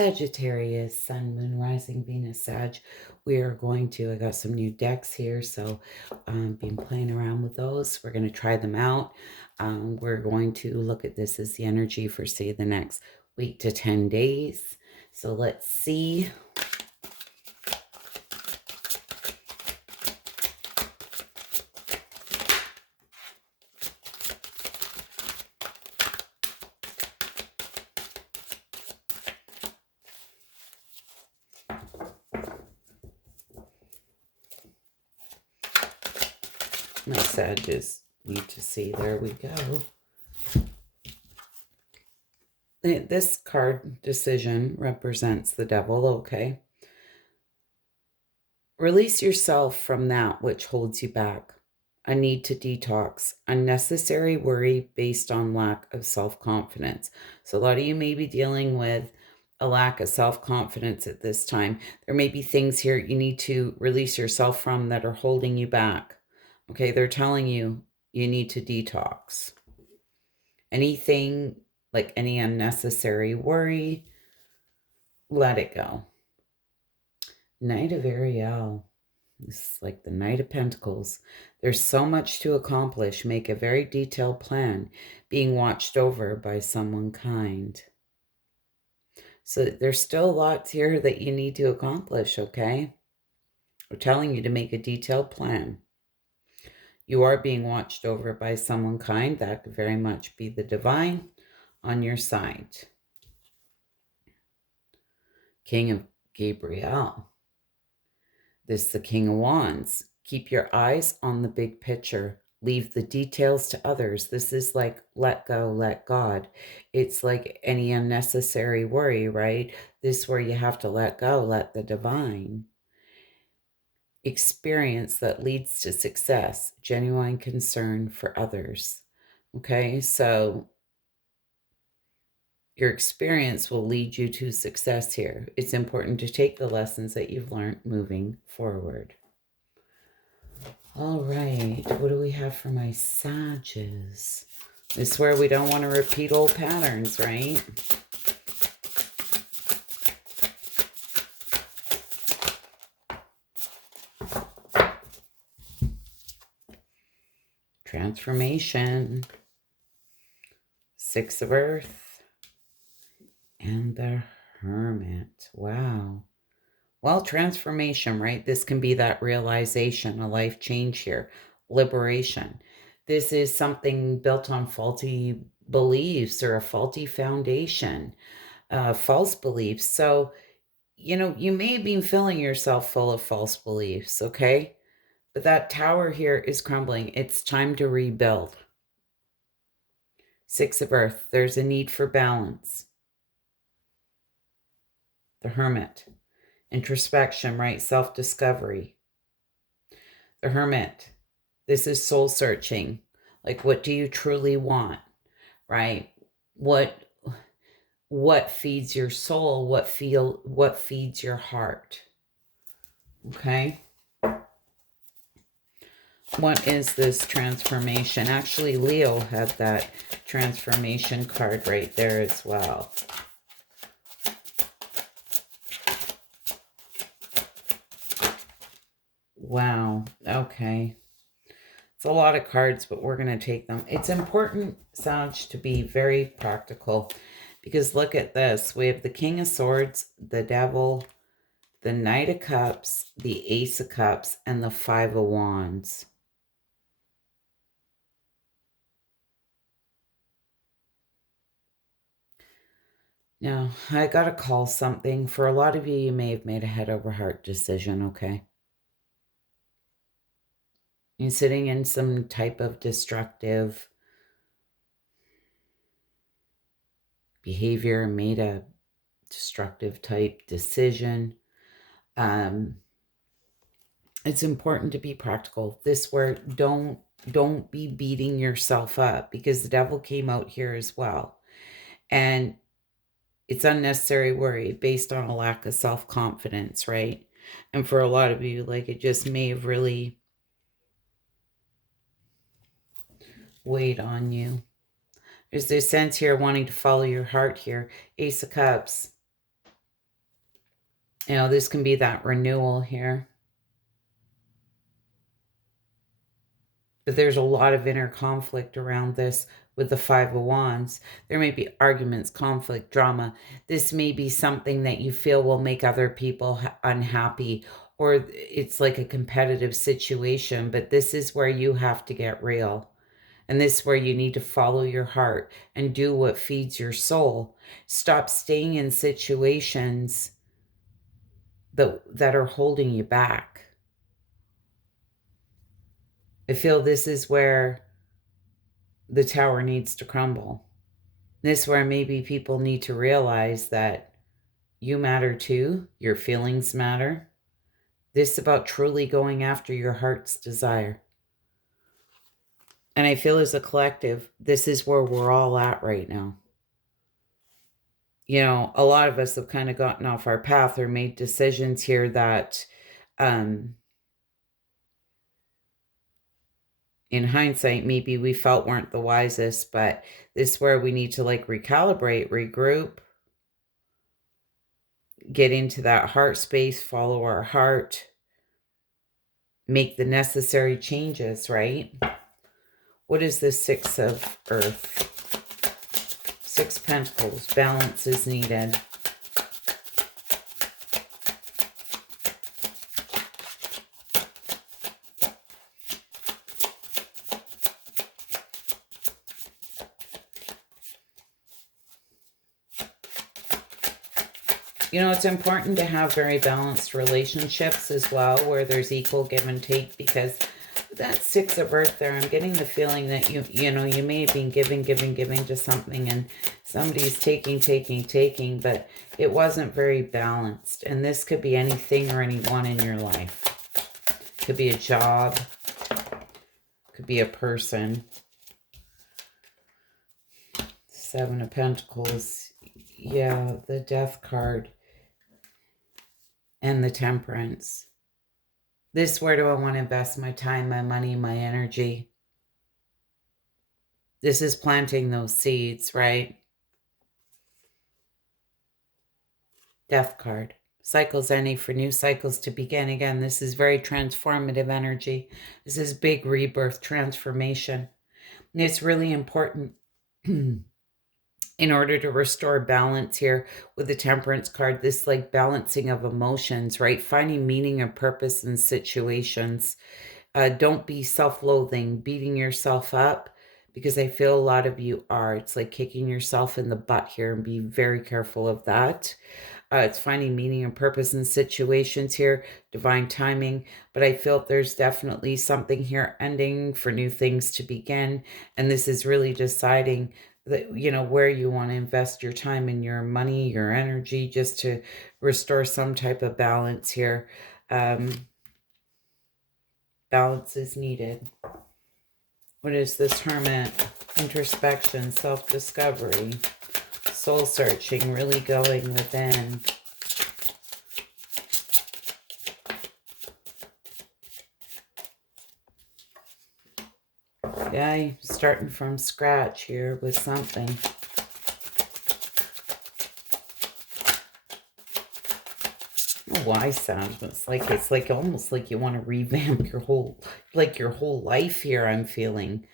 Sagittarius, Sun, Moon, Rising, Venus, Sag. We are going to, I got some new decks here, so been playing around with those. We're going to try them out. We're going to look at this as the energy for, say, the next week to 10 days. So let's see. My Sages need to see. There we go. This card, decision, represents the devil, okay? Release yourself from that which holds you back. A need to detox, unnecessary worry based on lack of self-confidence. So a lot of you may be dealing with a lack of self-confidence at this time. There may be things here you need to release yourself from that are holding you back. Okay, they're telling you you need to detox. Anything like any unnecessary worry, let it go. Knight of Ariel. This is like the Knight of Pentacles. There's so much to accomplish. Make a very detailed plan, being watched over by someone kind. So there's still lots here that you need to accomplish, okay? We're telling you to make a detailed plan. You are being watched over by someone kind. That could very much be the divine on your side. King of Gabriel. This is the King of Wands. Keep your eyes on the big picture. Leave the details to others. This is like let go, let God. It's like any unnecessary worry, right? This is where you have to let go, let the divine. Experience that leads to success. Genuine concern for others. Okay, so your experience will lead you to success here. It's important to take the lessons that you've learned moving forward. All right, what do we have for my Sages? This is where we don't want to repeat old patterns, right? Transformation. Six of Earth. And the Hermit. Wow. Well, transformation, right? This can be that realization, a life change here, liberation. This is something built on faulty beliefs or a faulty foundation, false beliefs. So, you know, you may have been filling yourself full of false beliefs, okay? But that tower here is crumbling. It's time to rebuild. Six of Earth, there's a need for balance. The Hermit. Introspection, right? Self-discovery. The Hermit. This is soul searching. Like, what do you truly want, right? What feeds your soul? What feeds your heart? Okay. What is this transformation? Actually, Leo had that transformation card right there as well. Wow. Okay. It's a lot of cards, but we're going to take them. It's important, Sag, to be very practical because look at this. We have the King of Swords, the Devil, the Knight of Cups, the Ace of Cups, and the Five of Wands. Now, I got to call something. For a lot of you, you may have made a head over heart decision, okay? You're sitting in some type of destructive behavior, made a destructive type decision. It's important to be practical. This where don't be beating yourself up because the devil came out here as well. And it's unnecessary worry based on a lack of self-confidence, right? And for a lot of you, like it just may have really weighed on you. There's this sense here wanting to follow your heart here. Ace of Cups. You know, this can be that renewal here. But there's a lot of inner conflict around this with the Five of Wands. There may be arguments, conflict, drama. This may be something that you feel will make other people unhappy, or it's like a competitive situation, but this is where you have to get real. And this is where you need to follow your heart and do what feeds your soul. Stop staying in situations that are holding you back. I feel this is where the tower needs to crumble. This is where maybe people need to realize that you matter too. Your feelings matter. This is about truly going after your heart's desire. And I feel as a collective, this is where we're all at right now. You know, a lot of us have kind of gotten off our path or made decisions here that, in hindsight, maybe we felt weren't the wisest, but this is where we need to like recalibrate, regroup, get into that heart space, follow our heart, make the necessary changes, right? What is the Six of Earth? Six Pentacles, balance is needed. You know, it's important to have very balanced relationships as well, where there's equal give and take, because that Six of Earth there, I'm getting the feeling that you know, you may have been giving to something, and somebody's taking, but it wasn't very balanced. And this could be anything or anyone in your life. Could be a job, could be a person. Seven of Pentacles, yeah, the Death card, and the Temperance. This, where do I want to invest my time, my money, my energy? This is planting those seeds, right? Death card. Cycles ending for new cycles to begin again. This is very transformative energy. This is big rebirth, transformation. And it's really important in order to restore balance here with the Temperance card, this like balancing of emotions, right? Finding meaning and purpose in situations. Don't be self-loathing, beating yourself up, because I feel a lot of you are. It's like kicking yourself in the butt here, and be very careful of that. It's finding meaning and purpose in situations here, divine timing. But I feel there's definitely something here ending for new things to begin. And this is really deciding that, you know, where you want to invest your time and your money, your energy, just to restore some type of balance here. Balance is needed. What is this Hermit? Introspection, self-discovery, soul searching, really going within. Yeah, starting from scratch here with something. Why sound? It's like almost like you want to revamp your whole life here, I'm feeling.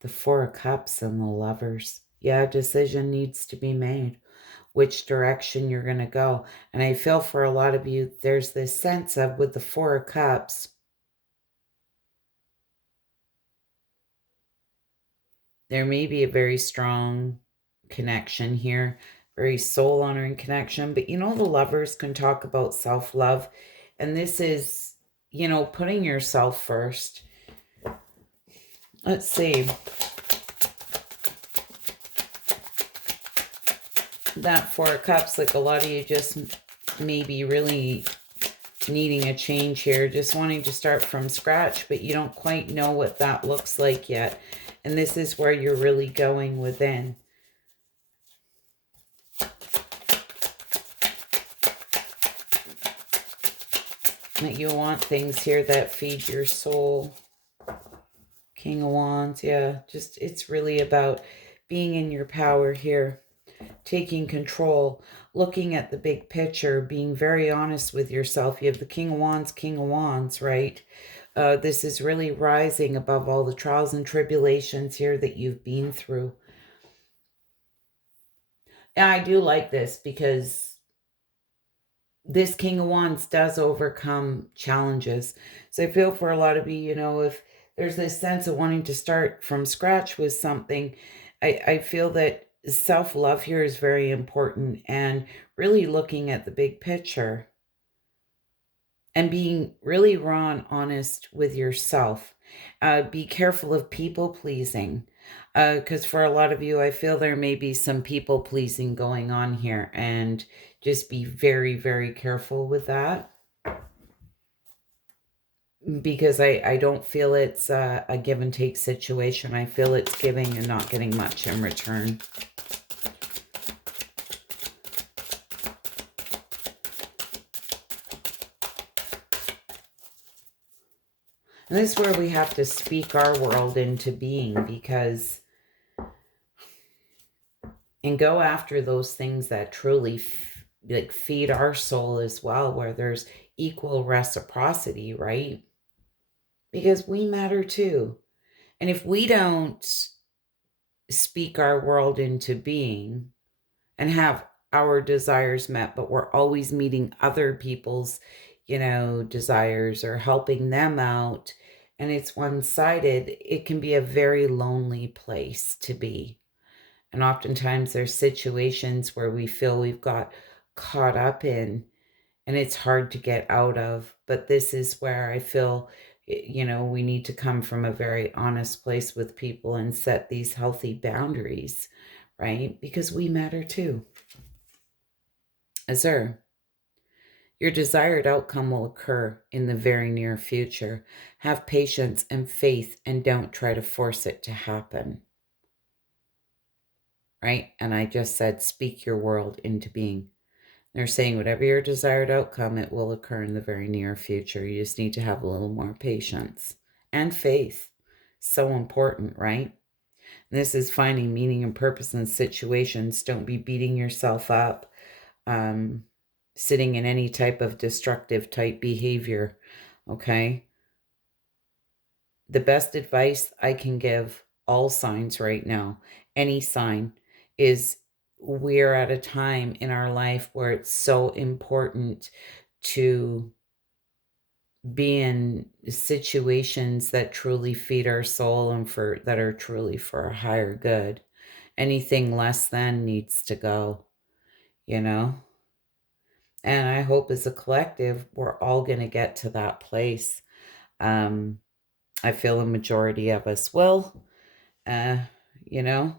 The Four of Cups and the Lovers. Yeah, a decision needs to be made. Which direction you're going to go. And I feel for a lot of you, there's this sense of, with the Four of Cups, there may be a very strong connection here, very soul-honoring connection. But, you know, the Lovers can talk about self-love. And this is, you know, putting yourself first. Let's see. That Four of Cups, like a lot of you just maybe really needing a change here, just wanting to start from scratch, but you don't quite know what that looks like yet. And this is where you're really going within. That you want things here that feed your soul. King of Wands, yeah. Just, it's really about being in your power here. taking control, looking at the big picture, being very honest with yourself. You have the King of Wands, right? This is really rising above all the trials and tribulations here that you've been through. And I do like this because this King of Wands does overcome challenges. So I feel for a lot of you, if there's this sense of wanting to start from scratch with something, I feel that self-love here is very important, and really looking at the big picture and being really raw and honest with yourself. Be careful of people pleasing, because for a lot of you, I feel there may be some people pleasing going on here, and just be very, very careful with that, because I don't feel it's a give and take situation. I feel it's giving and not getting much in return. And this is where we have to speak our world into being, because and go after those things that truly feed our soul as well, where there's equal reciprocity, right? Because we matter too. And if we don't speak our world into being and have our desires met, but we're always meeting other people's, desires, or helping them out, and it's one-sided, it can be a very lonely place to be. And oftentimes there's situations where we feel we've got caught up in, and it's hard to get out of. But this is where I feel, we need to come from a very honest place with people and set these healthy boundaries, right? Because we matter too. Azur, your desired outcome will occur in the very near future. Have patience and faith, and don't try to force it to happen. Right? And I just said, speak your world into being. They're saying whatever your desired outcome, it will occur in the very near future. You just need to have a little more patience and faith. So important, right? And this is finding meaning and purpose in situations. Don't be beating yourself up, sitting in any type of destructive type behavior, okay? The best advice I can give all signs right now, any sign, is we're at a time in our life where it's so important to be in situations that truly feed our soul and that are truly for our higher good. Anything less than needs to go, you know? And I hope as a collective, we're all going to get to that place. I feel a majority of us will, uh, you know,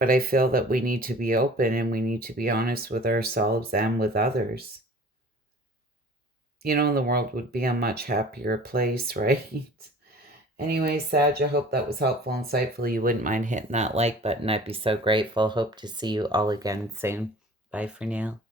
but I feel that we need to be open, and we need to be honest with ourselves and with others. The world would be a much happier place, right? Anyway, Sag, I hope that was helpful and insightful. You wouldn't mind hitting that like button. I'd be so grateful. Hope to see you all again soon. Bye for now.